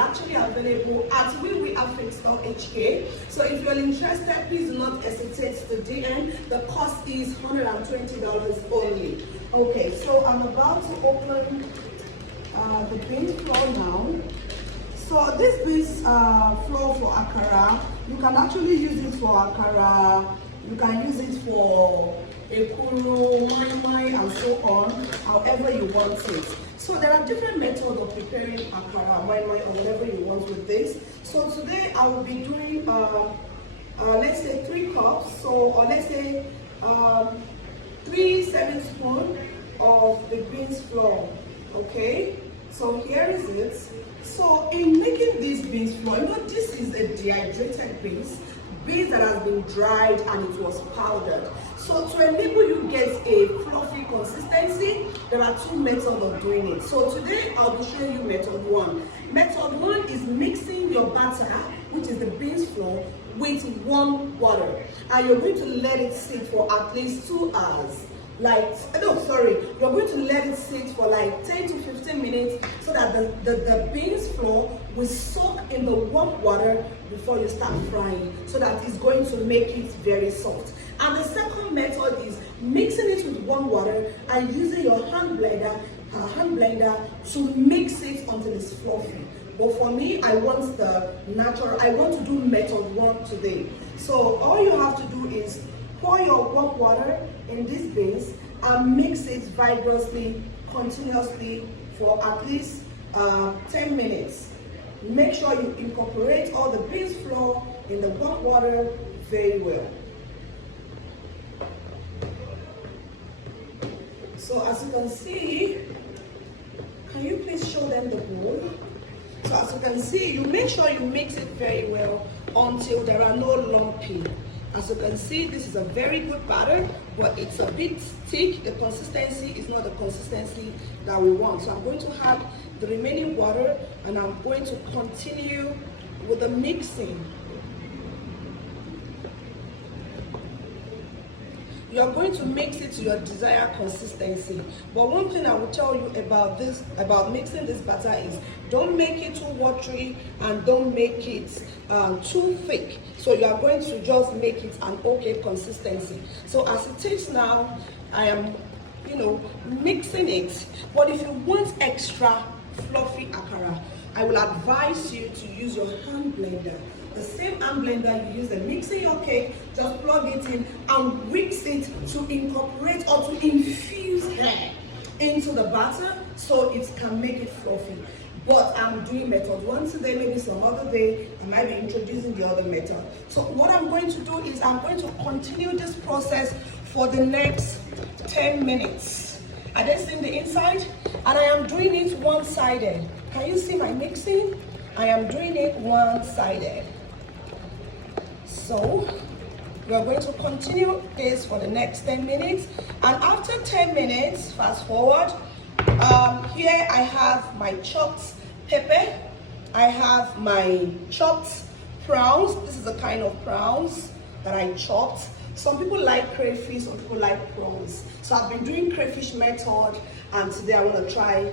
actually available at HK. So if you're interested, please do not hesitate to DM. The cost is $120 only. Okay, so I'm about to open the bean flour now. So this beans flour for Akara, you can actually use it for Akara, you can use it for ekuru, mai and so on, however you want it. So there are different methods of preparing Akara, mai or whatever you want with this. So today I will be doing, let's say 3 cups, or let's say 3 tablespoons of the beans flour, okay? So here is it. So in making these beans flour, this is a dehydrated beans that has been dried and it was powdered. So to enable you get a fluffy consistency, there are 2 methods of doing it. So today I'll be showing you method 1. Method 1 is mixing your batter, which is the beans flour, with warm water, and you're going to let it sit for at least 2 hours. You're going to let it sit for like 10 to 15 minutes so that the beans flour will soak in the warm water before you start frying, so that it's going to make it very soft. And the second method is mixing it with warm water and using your hand blender to mix it until it's fluffy. But for me, I want to do method 1 today. So all you have to do is pour your warm water in these beans and mix it vigorously, continuously for at least 10 minutes. Make sure you incorporate all the beans flour in the warm water very well. So as you can see, can you please show them the bowl? So as you can see, you make sure you mix it very well until there are no lumpy. As you can see, this is a very good batter, but it's a bit thick. The consistency is not the consistency that we want. So I'm going to add the remaining water and I'm going to continue with the mixing. You are going to mix it to your desired consistency. But one thing I will tell you about mixing this batter is don't make it too watery and don't make it too thick. So you are going to just make it an okay consistency. So as it is now, I am, mixing it. But if you want extra fluffy Akara, I will advise you to use your hand blender. The same hand blender you use in mixing your cake, just plug it in and whisk it to incorporate or to infuse air into the batter so it can make it fluffy. But I'm doing method 1 today, maybe some other day I might be introducing the other method. So what I'm going to do is I'm going to continue this process for the next 10 minutes. Are they seeing the inside? And I am doing it one-sided. Can you see my mixing? I am doing it one-sided. So we're going to continue this for the next 10 minutes. And after 10 minutes, fast forward, here I have my chopped pepper. I have my chopped prawns. This is the kind of prawns that I chopped. Some people like crayfish, some people like prawns. So I've been doing crayfish method, and today I want to try,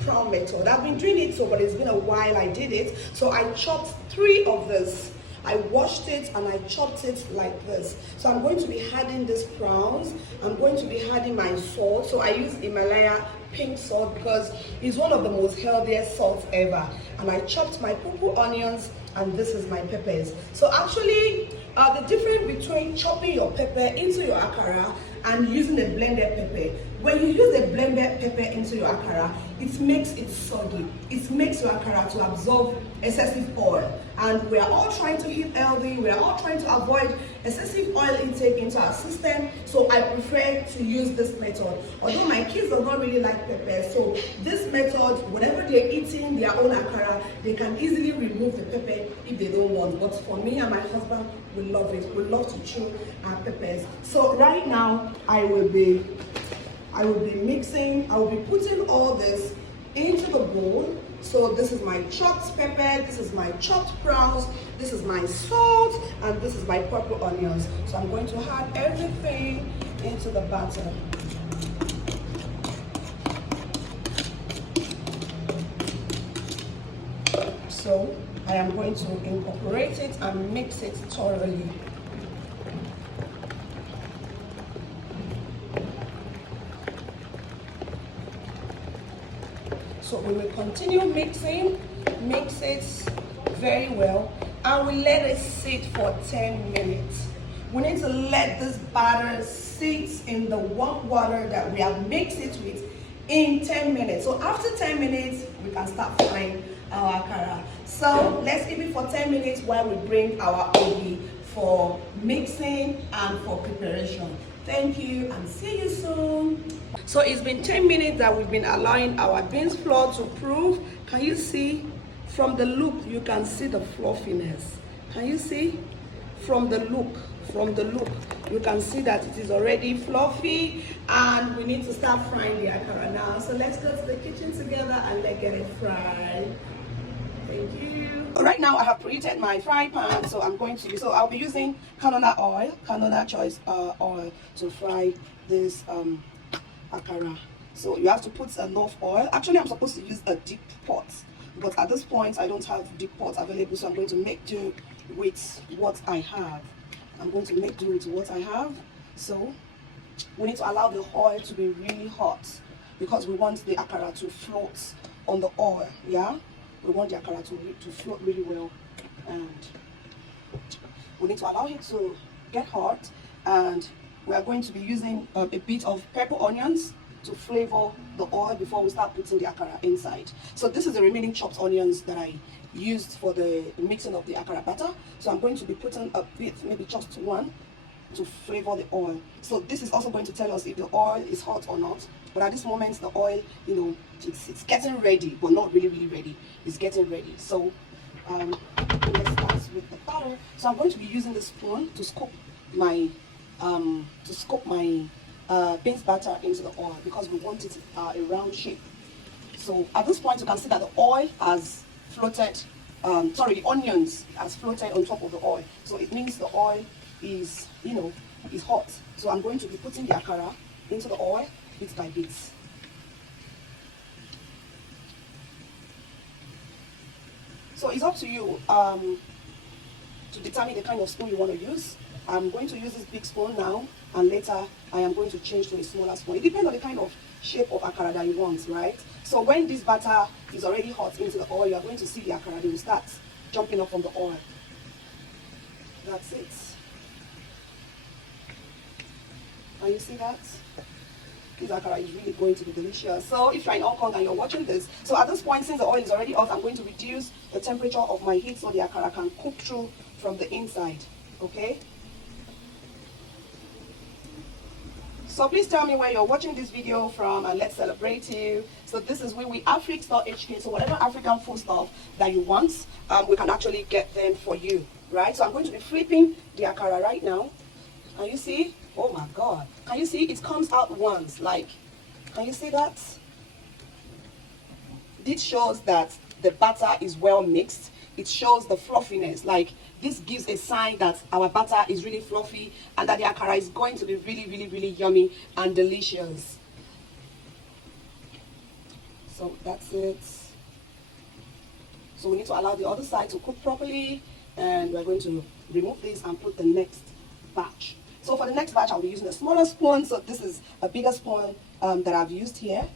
prawn method. I've been doing it, but it's been a while I did it. So I chopped 3 of this. I washed it and I chopped it like this. So I'm going to be adding these prawns. I'm going to be adding my salt. So I use Himalaya pink salt because it's one of the most healthiest salts ever. And I chopped my purple onions, and this is my peppers. So actually, the difference between chopping your pepper into your Akara and using a blended pepper, when you use a blended pepper into your Akara, it makes it soggy. It makes your Akara to absorb excessive oil. And we are all trying to eat healthy. We are all trying to avoid excessive oil intake into our system. So I prefer to use this method. Although my kids do not really like pepper, so this method, whenever they're eating their own Akara, they can easily remove the pepper if they don't want. But for me and my husband, we love it. We love to chew our peppers. So right now, I will be mixing. I will be putting all this into the bowl. So this is my chopped pepper, this is my chopped prawns, this is my salt, and this is my purple onions. So I'm going to add everything into the batter. So I am going to incorporate it and mix it thoroughly. So we will continue mixing, mix it very well, and we let it sit for 10 minutes. We need to let this batter sit in the warm water that we have mixed it with in 10 minutes. So after 10 minutes, we can start frying our akara. So let's keep it for 10 minutes while we bring our ogi for mixing and for preparation. Thank you and see you soon. So it's been 10 minutes that we've been allowing our beans flour to prove. Can you see? From the look, you can see the fluffiness. Can you see? From the look, you can see that it is already fluffy, and we need to start frying the akara now. So let's go to the kitchen together and let's get it fried. Thank you. Right now I have preheated my frying pan, so I'm going to use, so I'll be using canola oil, canola choice oil to fry this akara. So you have to put enough oil. Actually, I'm supposed to use a deep pot, but at this point I don't have deep pot available, so I'm going to make do with what I have. So we need to allow the oil to be really hot because we want the akara to float on the oil. Yeah, we want the akara to float really well, and we need to allow it to get hot. And we are going to be using a bit of purple onions to flavor the oil before we start putting the akara inside. So this is the remaining chopped onions that I used for the mixing of the akara batter. So I'm going to be putting a bit, maybe just one, to flavor the oil. So this is also going to tell us if the oil is hot or not. But at this moment, the oil, you know, it's getting ready, but not really ready. It's getting ready. So let's start with the batter. So I'm going to be using the spoon to scoop my beans batter into the oil because we want it a round shape. So at this point, you can see that the oil has floated, the onions has floated on top of the oil. So it means the oil is, you know, is hot. So I'm going to be putting the akara into the oil bit by bit. So it's up to you to determine the kind of spoon you want to use. I'm going to use this big spoon now, and later I am going to change to a smaller spoon. It depends on the kind of shape of akara that you want, right? So when this batter is already hot into the oil, you are going to see the akara, they will start jumping up from the oil. That's it. Can you see that? This akara is really going to be delicious. So if you're in Hong Kong and you're watching this, so at this point, since the oil is already hot, I'm going to reduce the temperature of my heat so the akara can cook through from the inside, okay? So please tell me where you're watching this video from, and let's celebrate you. So this is WeWeAfrics.hk. So whatever African food stuff that you want, we can actually get them for you, right? So I'm going to be flipping the akara right now. Can you see? Oh my God. Can you see? It comes out once, like, can you see that? This shows that the batter is well mixed. It shows the fluffiness, like this gives a sign that our batter is really fluffy and that the akara is going to be really yummy and delicious. So that's it. So we need to allow the other side to cook properly, and we're going to remove this and put the next batch. So for the next batch, I'll be using a smaller spoon. So this is a bigger spoon that I've used here.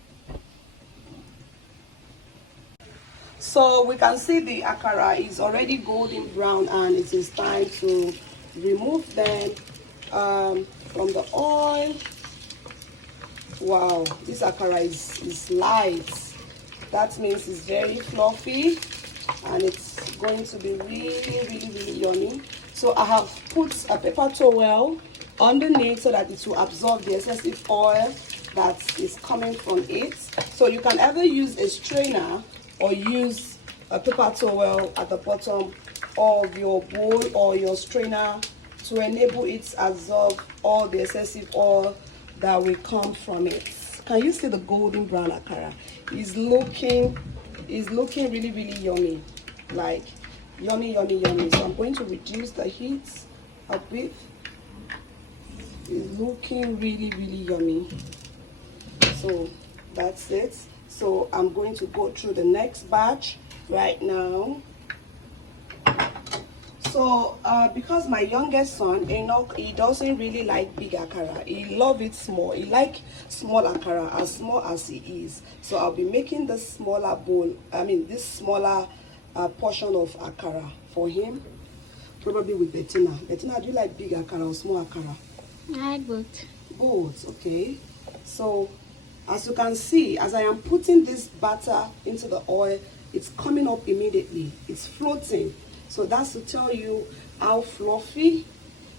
So we can see the akara is already golden brown, and it is time to remove them from the oil. Wow, this akara is light. That means it's very fluffy, and it's going to be really yummy. So I have put a paper towel underneath so that it will absorb the excessive oil that is coming from it. So you can either use a strainer or use a paper towel at the bottom of your bowl or your strainer to enable it to absorb all the excessive oil that will come from it. Can you see the golden brown akara? It's looking really yummy, like yummy. So I'm going to reduce the heat a bit. It's looking really yummy. So that's it. So I'm going to go through the next batch right now. So because my youngest son Enoch, he doesn't really like big akara, he love it small, he like small akara, as small as he is. So I'll be making this smaller bowl, this smaller portion of akara for him, probably with Bettina. Bettina, do you like big akara or small akara? I like both. Both, okay. So as you can see, as I am putting this batter into the oil, it's coming up immediately, it's floating. So that's to tell you how fluffy,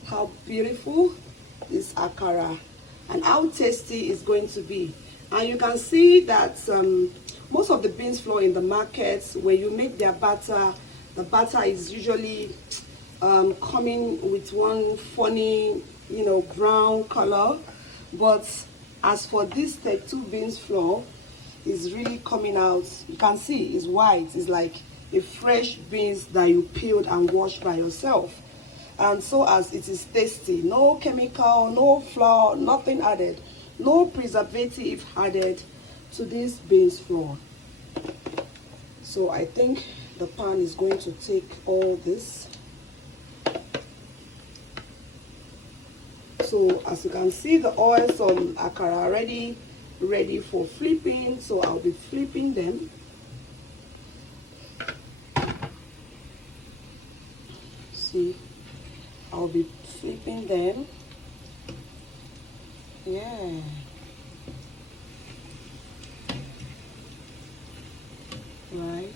how beautiful this akara, and how tasty it's going to be. And you can see that most of the beans flour in the markets, when you make their batter, the batter is usually coming with one funny, brown color. But as for this 32 beans flour, it's really coming out. You can see it's white. It's like a fresh beans that you peeled and washed by yourself. And so as it is tasty, no chemical, no flour, nothing added, no preservative added to this beans flour. So I think the pan is going to take all this. So as you can see, the oils on akara are already ready for flipping, so I'll be flipping them. See, I'll be flipping them. Yeah. Right.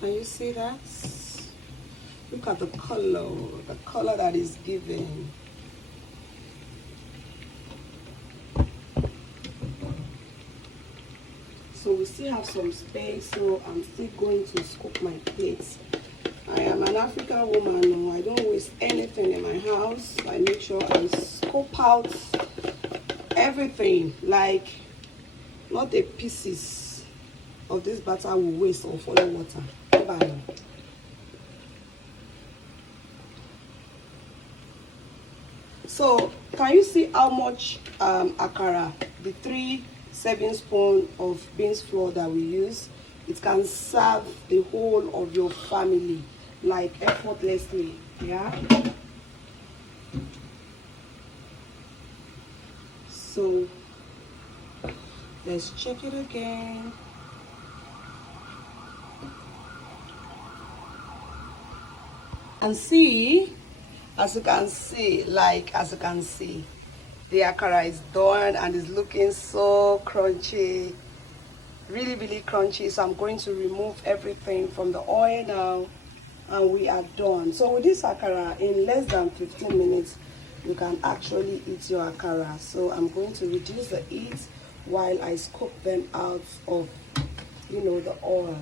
Can you see that? Look at the color that is given. So we still have some space, so I'm still going to scoop my plates. I am an African woman, I don't waste anything in my house. I make sure I scoop out everything, like not a pieces of this batter will waste or follow water. Bye. So can you see how much akara, the 3 serving spoons of beans flour that we use? It can serve the whole of your family, like effortlessly. Yeah. So let's check it again. And see, as you can see, the akara is done and is looking so crunchy, really crunchy. So I'm going to remove everything from the oil now, and we are done. So with this akara, in less than 15 minutes you can actually eat your akara. So I'm going to reduce the heat while I scoop them out of the oil.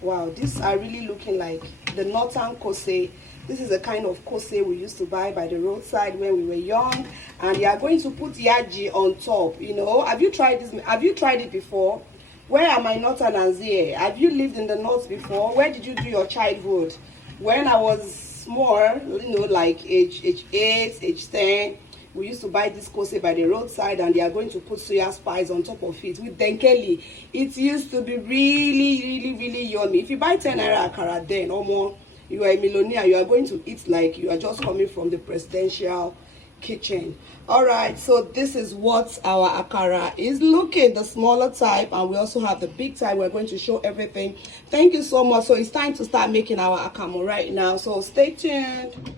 Wow, these are really looking like the northern KOSE. This is the kind of KOSE we used to buy by the roadside when we were young, and they are going to put yaji on top. Have you tried this? Have you tried it before? Where are my northerners here? Have you lived in the north before? Where did you do your childhood? When I was small, like age 8, age 10, we used to buy this KOSE by the roadside, and they are going to put soya spice on top of it with denkeli. It used to be really yummy. If you buy 10 naira akara then or more, you are a millionaire. You are going to eat like you are just coming from the presidential kitchen. All right, so this is what our akara is looking, the smaller type, and we also have the big type. We're going to show everything. Thank you so much. So it's time to start making our akamu right now, so stay tuned.